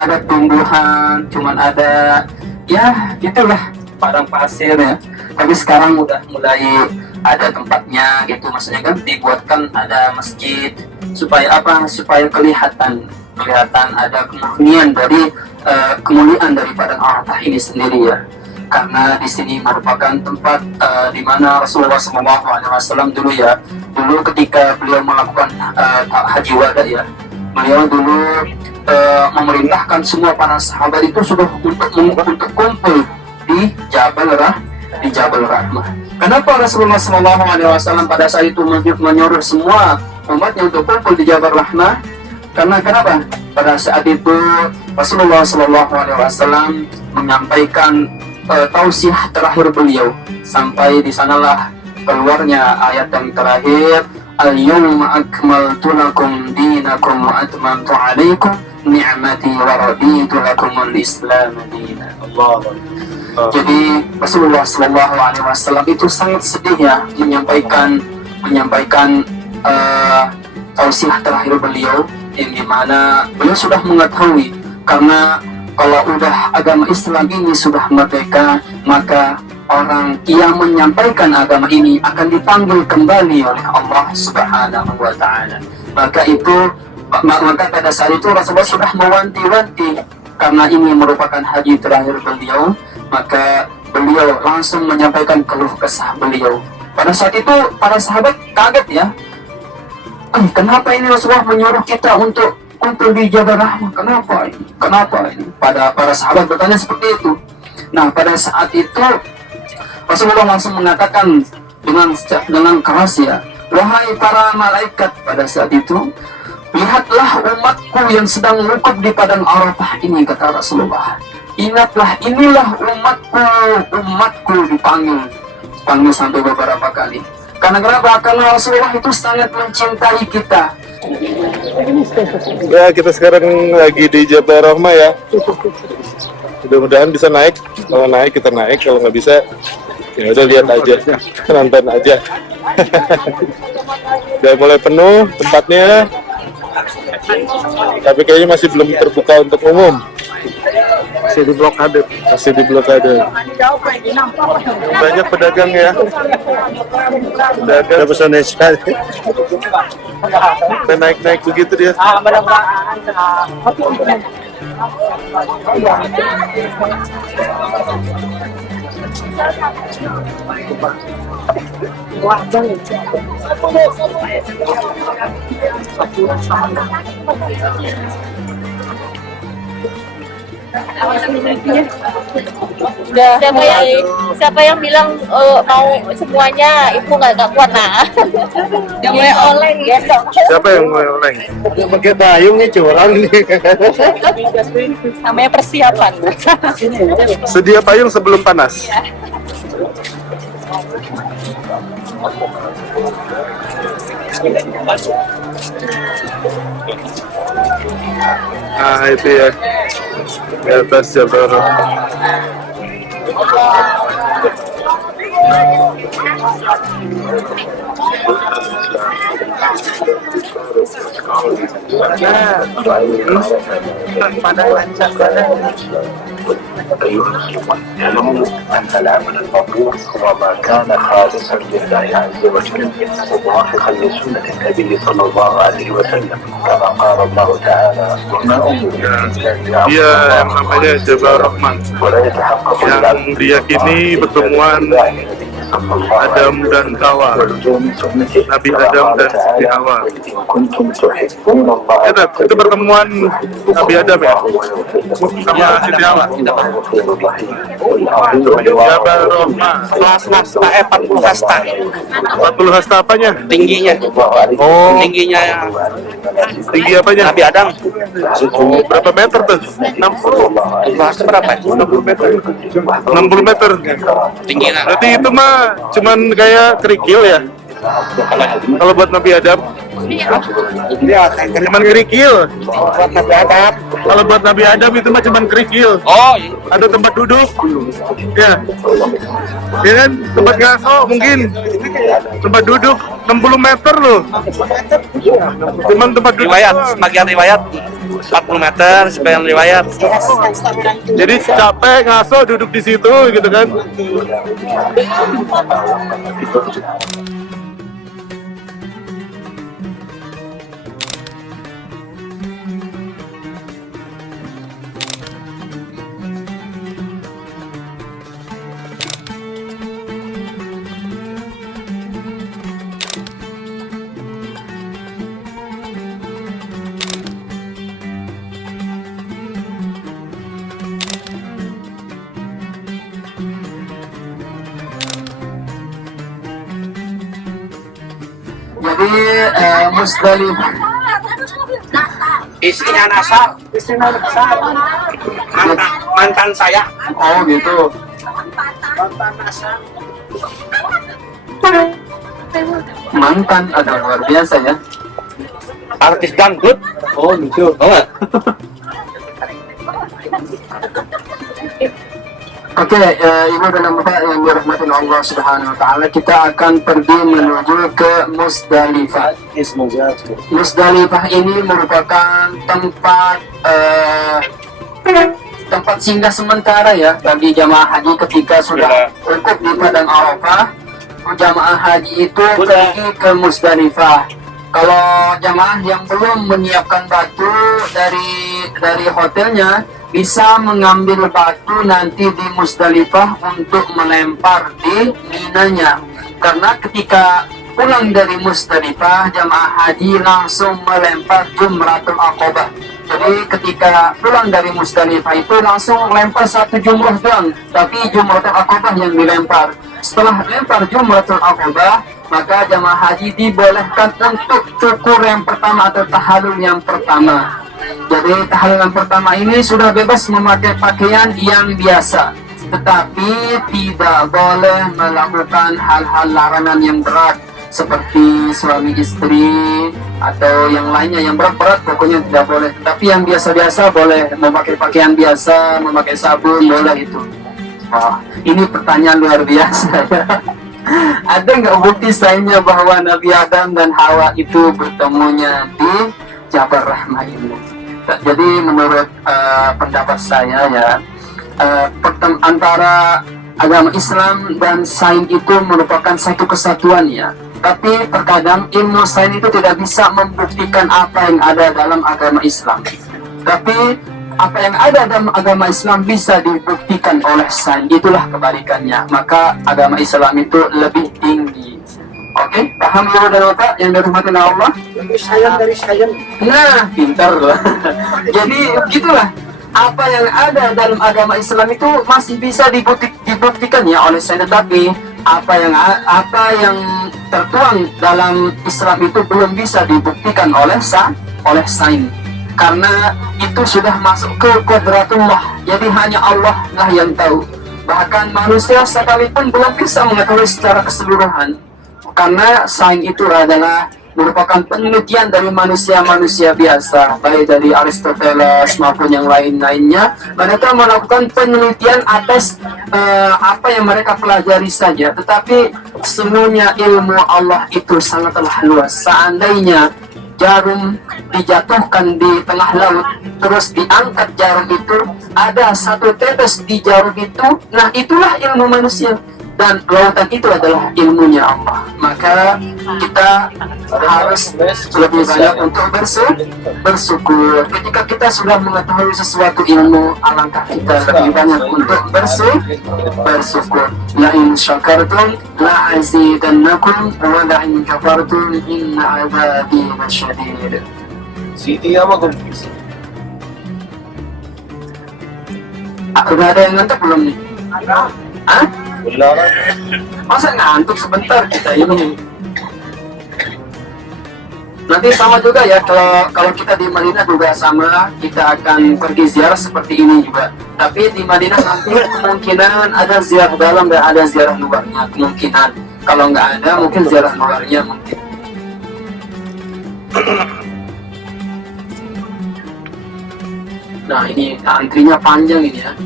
ada tumbuhan, cuman ada ya itulah padang pasir ya. Tapi sekarang udah mulai ada tempatnya gitu, maksudnya kan dibuatkan ada masjid supaya apa? Supaya kelihatan ada kemurnian dari kemuliaan dari padang Arafah ini sendiri ya. Karena di sini merupakan tempat di mana Rasulullah SAW dulu ya, dulu ketika beliau melakukan haji wada ya, beliau dulu memerintahkan semua para sahabat itu sudah untuk kumpul di Jabal Rahmah. Kenapa Rasulullah SAW pada saat itu menyuruh semua umatnya untuk kumpul di Jabal Rahmah? Karena kenapa? Pada saat itu Rasulullah SAW menyampaikan tausiah terakhir beliau, sampai di sanalah keluarnya ayat yang terakhir, al-yawma akmaltu lakum dinakum wa atmamtu alaikum ni'mati wa raditu lakum al-islam dinan. Jadi Rasulullah SAW itu sangat sedih ya menyampaikan tausiah terakhir beliau, yang dimana beliau sudah mengetahui, karena kalau udah agama Islam ini sudah merdeka, maka orang yang menyampaikan agama ini akan dipanggil kembali oleh Allah Subhanahu wa Ta'ala. Maka pada saat itu Rasulullah sudah mewanti-wanti, karena ini merupakan haji terakhir beliau, maka beliau langsung menyampaikan keluh kesah beliau. Pada saat itu para sahabat kaget ya, kenapa ini Rasulullah menyuruh kita untuk kumpul di Jabal Rahmah? Kenapa ini? Para sahabat bertanya seperti itu. Nah, pada saat itu Rasulullah langsung mengatakan dengan keras ya, wahai para malaikat, pada saat itu lihatlah umatku yang sedang wukuf di padang Arafah ini, kata Rasulullah. Ingatlah, inilah umatku dipanggil sampai beberapa kali. Karena kenapa? Karena Rasulullah itu sangat mencintai kita. Ya, kita sekarang lagi di Jabal Rahmah ya. Mudah-mudahan bisa naik. Kalau naik kita naik, kalau nggak bisa ya udah lihat aja, nonton aja. Udah mulai penuh tempatnya, tapi kayaknya masih belum terbuka untuk umum. Masih di blokade. Banyak pedagang ya. Pedagang pesona sekali. Naik begitu dia. Siapa yang bilang mau semuanya itu nggak kuat, nah yang mulai oleng ya. Siapa yang mulai oleng? Pakai payung nih curang nih. Namanya persiapan. Sedia payung sebelum panas. Nah itu ya, di atas Jabal Rahmah. أيها الإخوة اعلموا أن العمل المبرور هو ما كان خالصا لله عز وجل وموافقا لسنة النبي صلى الله عليه وسلم كما قال الله تعالى وما أمروا إلا Dia yang namanya Jabal Rahmah, ولا يتحقق yang diyakini pertemuan Adam dan Hawa, Nabi Adam dan Siti Hawa. Itu pertemuan Nabi Adam ya, sama Siti Hawa. Jabal Rahmah. 40 hasta. 40 hasta apanya? Tingginya. Oh, Tingginya tinggi apanya? Nabi Adam. Oh, berapa meter tuh? 60. Hasta berapa? 60 meter. 60 meter. Tingginya. Berarti itu mah cuman kayak kerikil ya? Kalau buat Nabi Adam? Iya, Cuman kerikil. buat Nabi Adam. Kalau buat Nabi Adam itu mah cuman kerikil. Oh, iya. Ada tempat duduk. Ya. Ya kan? Tempat ngaso mungkin. Tempat duduk 60 meter loh. Cuman tempat duduk. Riwayat, doang. sebagian riwayat 40 meter sebagian riwayat. Jadi capek ngaso duduk di situ gitu kan. Jadi Musdalifah. Istrinya Nasar, mantan saya. Oh gitu. Mantan ada luar biasa ya. Artis dangdut. Oh gitu. Oh, nggak? Oke, Ibu dan Bapak yang dirahmati Allah Subhanahu wa taala, kita akan pergi menuju ke Musdalifah. Musdalifah ini merupakan tempat singgah sementara ya bagi jamaah haji ketika sudah wukuf di padang Arafah. Jamaah haji itu pergi ke Musdalifah. Kalau jamaah yang belum menyiapkan batu dari hotelnya, bisa mengambil batu nanti di Musdalifah untuk melempar di Minanya. Karena ketika pulang dari Musdalifah, jamaah haji langsung melempar Jumratul Aqabah. Jadi ketika pulang dari Musdalifah itu langsung lempar satu jumrah doang, tapi Jumratul Aqabah yang dilempar. Setelah lempar Jumratul Aqabah, maka jamaah haji dibolehkan untuk cukur yang pertama atau tahallul yang pertama. Jadi tahallul yang pertama ini sudah bebas memakai pakaian yang biasa, tetapi tidak boleh melakukan hal-hal larangan yang berat seperti suami istri atau yang lainnya yang berat-berat, pokoknya tidak boleh. Tapi yang biasa-biasa boleh, memakai pakaian biasa, memakai sabun boleh itu. Wah, ini pertanyaan luar biasa ya. Ada nggak bukti lainnya bahwa Nabi Adam dan Hawa itu bertemunya di Jabal Rahmah ini? Jadi menurut pendapat saya ya, antara agama Islam dan sains itu merupakan satu kesatuan ya. Tapi terkadang ilmu sains itu tidak bisa membuktikan apa yang ada dalam agama Islam. Tapi apa yang ada dalam agama Islam bisa dibuktikan oleh sains. Itulah kebalikannya. Maka agama Islam itu lebih tinggi. Oke, paham ya dan Bapak yang dirahmati Allah? Dari sayang. Nah, pintar loh. Jadi gitulah. Apa yang ada dalam agama Islam itu masih bisa dibuktikan ya oleh sains, tetapi apa yang tertuang dalam Islam itu belum bisa dibuktikan oleh sains. Karena itu sudah masuk ke qudratullah. Jadi hanya Allah lah yang tahu. Bahkan manusia sekalipun belum bisa mengetahui secara keseluruhan. Karena sains itu adalah merupakan penelitian dari manusia-manusia biasa, baik dari Aristoteles maupun yang lain-lainnya. Mereka melakukan penelitian atas apa yang mereka pelajari saja, tetapi semuanya ilmu Allah itu sangatlah luas. Seandainya jarum dijatuhkan di tengah laut, terus diangkat jarum itu, ada satu tetes di jarum itu, nah itulah ilmu manusia. Dan lautan itu adalah ilmunya Allah. Maka kita harus lebih banyak untuk bersyukur. Ketika kita sudah mengetahui sesuatu ilmu, alangkah kita lebih banyak untuk bersyukur. La in syakartum la azidannakum wa la in kafartum inna azabi lasyadid. Siti apa tuh? Udah ada yang ngantuk belum nih? Hah? Masa ngantuk sebentar kita ini? Nanti sama juga ya, kalau kita di Madinah juga sama, kita akan pergi ziarah seperti ini juga. Tapi di Madinah nanti kemungkinan ada ziarah dalam dan ada ziarah luarnya, kemungkinan. Kalau nggak ada, mungkin ziarah luarnya mungkin. Nah ini antrinya panjang ini ya.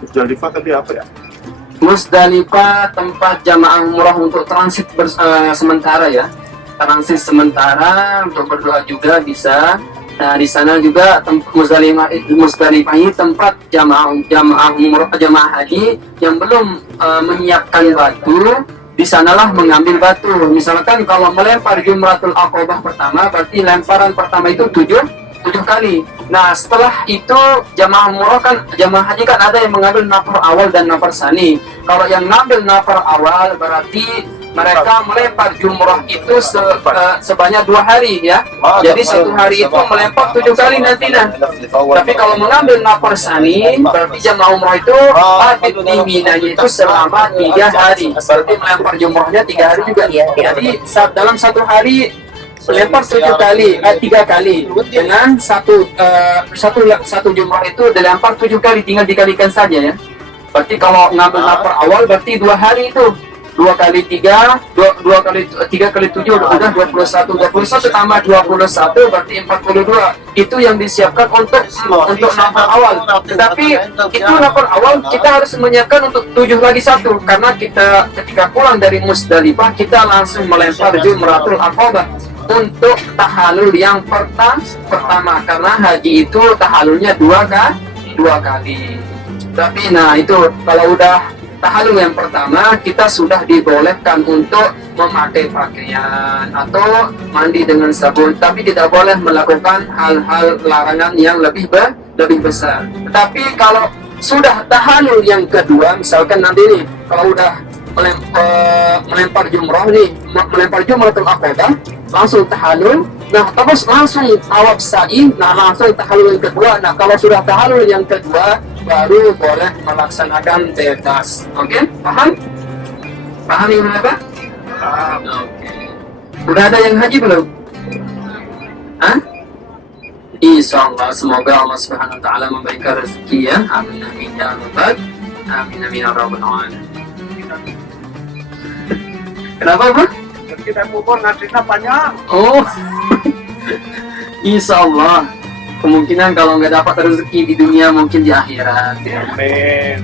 Musdalifah tadi apa ya? Musdalifah tempat jamaah umrah untuk transit sementara ya. Transit sementara untuk berdoa juga bisa. Nah, di sana juga Musdalifah ini tempat jamaah umrah, jamaah haji yang belum menyiapkan batu, di sanalah mengambil batu. Misalkan kalau melempar Jumratul Aqabah pertama, berarti lemparan pertama itu 7 kali. Nah, setelah itu jamaah umrah kan, jamaah haji kan ada yang mengambil nafar awal dan nafar sani. Kalau yang ngambil nafar awal berarti mereka melempar jumrah itu sebanyak 2 hari ya. Jadi 1 hari itu melempar 7 kali nantinya. Tapi kalau mengambil nafar sani berarti jamaah umrah itu habis di Mina itu selama 3 hari. Berarti melempar jumrahnya 3 hari juga. Jadi dalam 1 hari melempar 7 kali, 3 kali dengan satu jumrah itu dilempar 7 kali, tinggal dikalikan saja ya. Berarti kalau ngambil nafar awal berarti 2 hari itu 2 kali 3 kali 7 udah 21 tambah 21 berarti 42. Itu yang disiapkan untuk nafar awal. Tetapi itu nafar awal kita harus menyiapkan untuk 7 lagi satu, karena kita ketika pulang dari Musdalifah kita langsung melempar Jumratul Aqabah untuk tahalul yang pertama, karena haji itu tahalulnya 2 kali. Tapi nah itu kalau udah tahalul yang pertama kita sudah dibolehkan untuk memakai pakaian atau mandi dengan sabun, tapi tidak boleh melakukan hal-hal larangan yang lebih besar. Tapi kalau sudah tahalul yang kedua, misalkan nanti nih kalau udah melempar jumrah nih, melempar Jumratul Aqabah, langsung tahalul, nah terus langsung tawaf sa'i, nah langsung tahalul yang kedua. Nah kalau sudah tahalul yang kedua baru boleh melaksanakan bebas. Oke? Paham? Paham ini apa? Oke. Udah ada yang haji belum? Hah? Insyaallah, semoga Allah Subhanahu wa taala memberikan rezeki ya. Amin amin ya rabbal amin amin ya rabbal alamin. Kenapa, Bang? Kita kubur nasinya banyak. Oh. Insyaallah. Kemungkinan kalau nggak dapat rezeki di dunia mungkin di akhirat ya. Amin.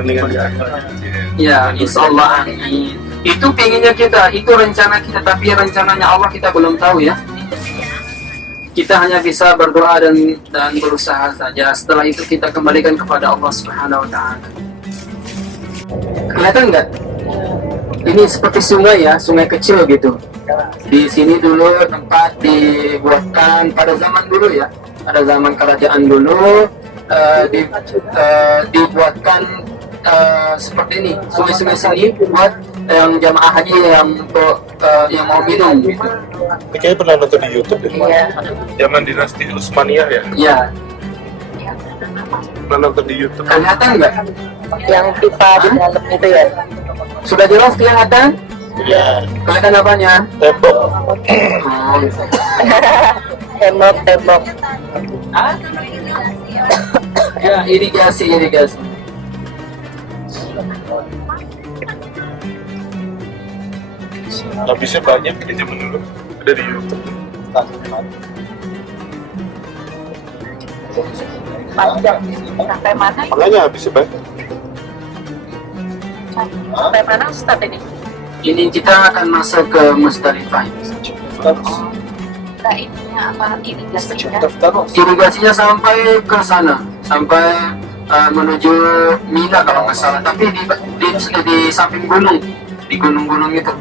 Mendingan di akhirat. Ya, insyaallah amin. Itu pengennya kita, itu rencana kita, tapi rencananya Allah kita belum tahu ya. Kita hanya bisa berdoa dan berusaha saja. Setelah itu kita kembalikan kepada Allah Subhanahu wa taala. Kelihatan nggak? Ini seperti sungai ya, sungai kecil gitu. Di sini dulu tempat dibuatkan pada zaman dulu ya, pada zaman kerajaan dulu dibuatkan seperti ini. Sungai-sungai sini buat yang jamaah haji yang untuk yang mau minum gitu. Ini kayaknya pernah nonton di YouTube ya? Iya. Zaman dinasti Utsmaniyah ya? Ya, Pernah nonton di YouTube. kelihatan nggak? Yang pipa di dalam itu ya. Sudah jelas kelihatan? Iya. Kelihatan apanya? Tembok. Oh, Tembok. ya, irigasi. Habisnya banyak di zaman dulu. Ada di YouTube. Panjang. Sampai mana? Makanya habisnya banyak. Sampai mana Ustaz ini? ini kita akan masuk ke Musdalifah. Nah, ininya apa? Irigasinya. Irigasinya sampai ke sana, sampai menuju Mina kalau nggak salah, tapi di samping gunung, di gunung-gunung itu.